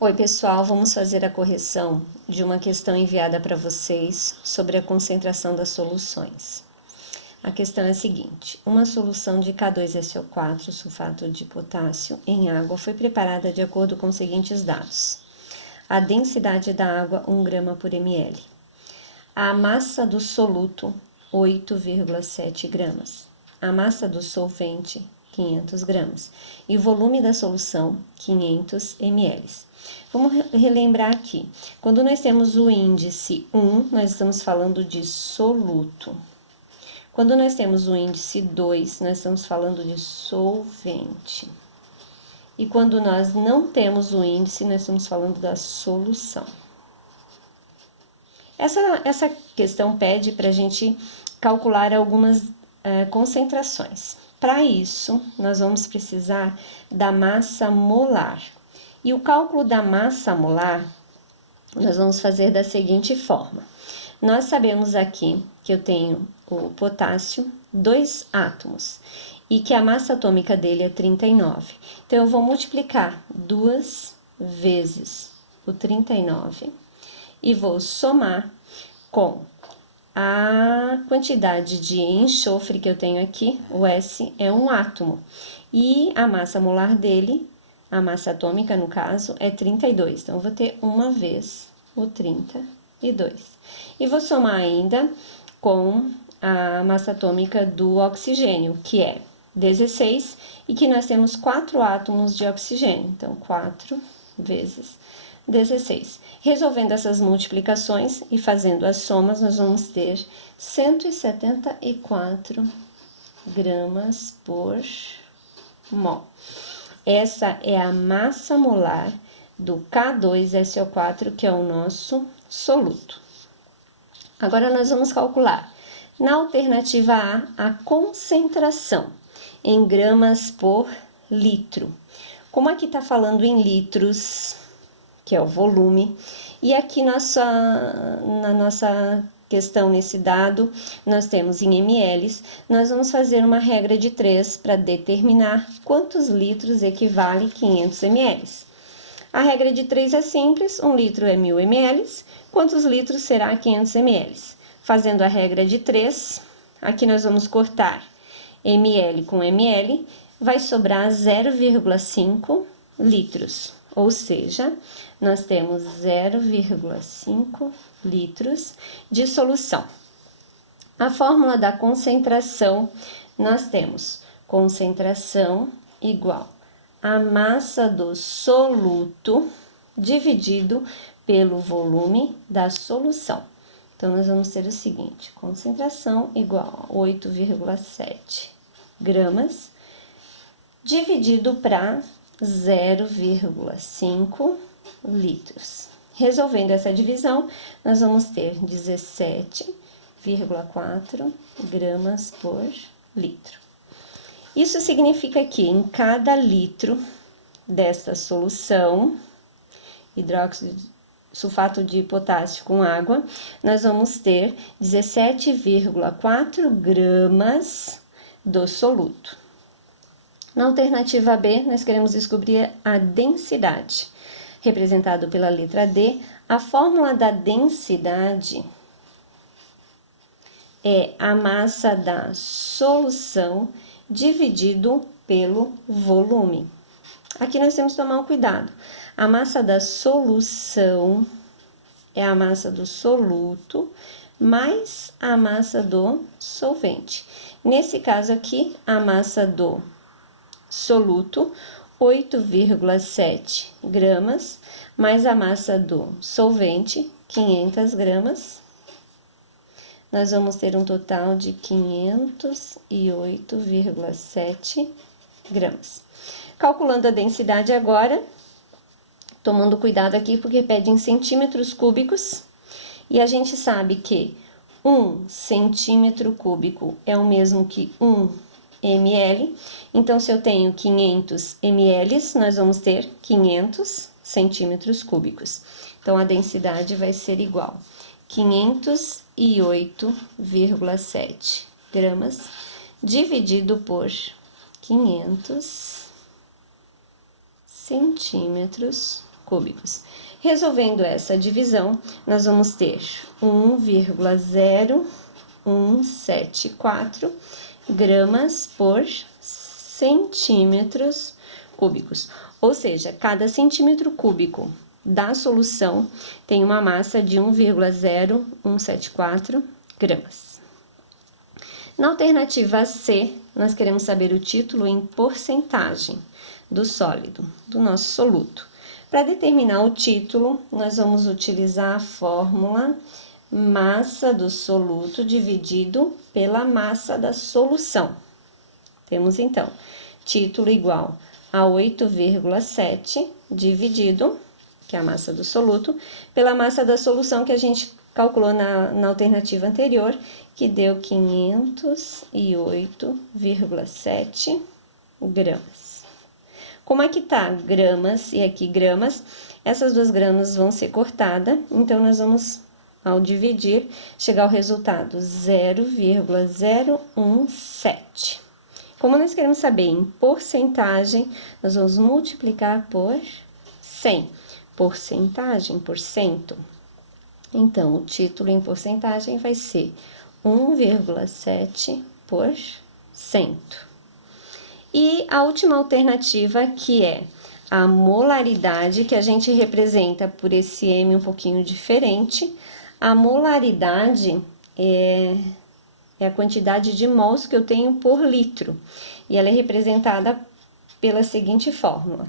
Oi, pessoal, vamos fazer a correção de uma questão enviada para vocês sobre a concentração das soluções. A questão é a seguinte: uma solução de K2SO4, sulfato de potássio, em água foi preparada de acordo com os seguintes dados. A densidade da água, 1 grama por ml. A massa do soluto, 8,7 gramas. A massa do solvente, 500 gramas. E o volume da solução, 500 ml. Vamos relembrar aqui. Quando nós temos o índice 1, nós estamos falando de soluto. Quando nós temos o índice 2, nós estamos falando de solvente. E quando nós não temos o índice, nós estamos falando da solução. Essa questão pede para a gente calcular algumas concentrações. Para isso, nós vamos precisar da massa molar. E o cálculo da massa molar, nós vamos fazer da seguinte forma. Nós sabemos aqui que eu tenho o potássio, 2 átomos, e que a massa atômica dele é 39. Então, eu vou multiplicar 2 vezes o 39 e vou somar com a quantidade de enxofre que eu tenho aqui, o S é um átomo, e a massa molar dele, a massa atômica no caso, é 32. Então, eu vou ter uma vez o 32. E vou somar ainda com a massa atômica do oxigênio, que é 16, e que nós temos 4 átomos de oxigênio. Então, 4 vezes 16. Resolvendo essas multiplicações e fazendo as somas, nós vamos ter 174 gramas por mol. Essa é a massa molar do K2SO4, que é o nosso soluto. Agora, nós vamos calcular, na alternativa A, a concentração em gramas por litro. Como aqui está falando em litros, que é o volume, e aqui na nossa questão, nesse dado, nós temos em ml, nós vamos fazer uma regra de 3 para determinar quantos litros equivale 500 ml. A regra de 3 é simples, 1 litro é 1000 ml, quantos litros será 500 ml? Fazendo a regra de 3, aqui nós vamos cortar ml com ml, vai sobrar 0,5 litros, ou seja, nós temos 0,5 litros de solução. A fórmula da concentração, nós temos concentração igual a massa do soluto dividido pelo volume da solução. Então, nós vamos ter o seguinte, concentração igual a 8,7 gramas dividido para 0,5 litros. Resolvendo essa divisão, nós vamos ter 17,4 gramas por litro. Isso significa que em cada litro desta solução, sulfato de potássio com água, nós vamos ter 17,4 gramas do soluto. Na alternativa B, nós queremos descobrir a densidade, representado pela letra D. A fórmula da densidade é a massa da solução dividido pelo volume. Aqui nós temos que tomar um cuidado. A massa da solução é a massa do soluto mais a massa do solvente. Nesse caso aqui, a massa do soluto, 8,7 gramas, mais a massa do solvente, 500 gramas. Nós vamos ter um total de 508,7 gramas. Calculando a densidade agora, tomando cuidado aqui porque pede em centímetros cúbicos, e a gente sabe que 1 centímetro cúbico é o mesmo que 1 ml, então se eu tenho 500 ml, nós vamos ter 500 centímetros cúbicos. Então, a densidade vai ser igual a 508,7 gramas dividido por 500 centímetros cúbicos. Resolvendo essa divisão, nós vamos ter 1,0174 gramas por centímetros cúbicos. Ou seja, cada centímetro cúbico da solução tem uma massa de 1,0174 gramas. Na alternativa C, nós queremos saber o título em porcentagem do sólido, do nosso soluto. Para determinar o título, nós vamos utilizar a fórmula massa do soluto dividido pela massa da solução. Temos, então, título igual a 8,7 dividido, que é a massa do soluto, pela massa da solução que a gente calculou na alternativa anterior, que deu 508,7 gramas. Como aqui tá gramas e aqui gramas, essas duas gramas vão ser cortadas, então nós vamos, ao dividir, chegar ao resultado 0,017. Como nós queremos saber em porcentagem, nós vamos multiplicar por 100. Porcentagem, por cento. Então, o título em porcentagem vai ser 1,7%. E a última alternativa, que é a molaridade, que a gente representa por esse M um pouquinho diferente. A molaridade é a quantidade de mols que eu tenho por litro. E ela é representada pela seguinte fórmula: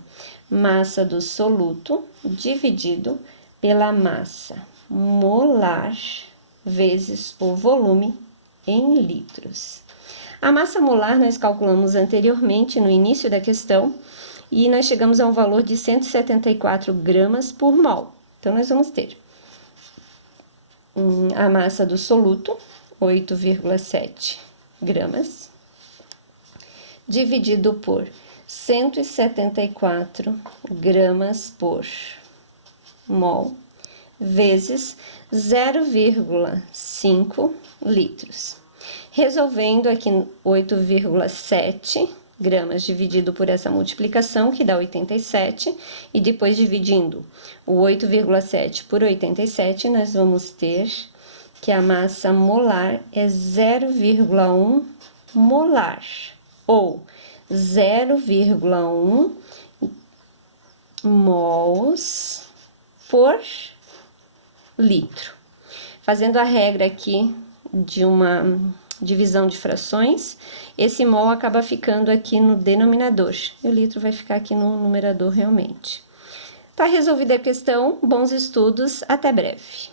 massa do soluto dividido pela massa molar vezes o volume em litros. A massa molar nós calculamos anteriormente no início da questão e nós chegamos a um valor de 174 gramas por mol. Então, nós vamos ter a massa do soluto, 8,7 gramas, dividido por 174 gramas por mol, vezes 0,5 litros. Resolvendo aqui 8,7 gramas dividido por essa multiplicação, que dá 87, e depois dividindo o 8,7 por 87, nós vamos ter que a massa molar é 0,1 molar, ou 0,1 mols por litro. Fazendo a regra aqui de uma divisão de frações, esse mol acaba ficando aqui no denominador, e o litro vai ficar aqui no numerador realmente. Tá resolvida a questão, bons estudos, até breve.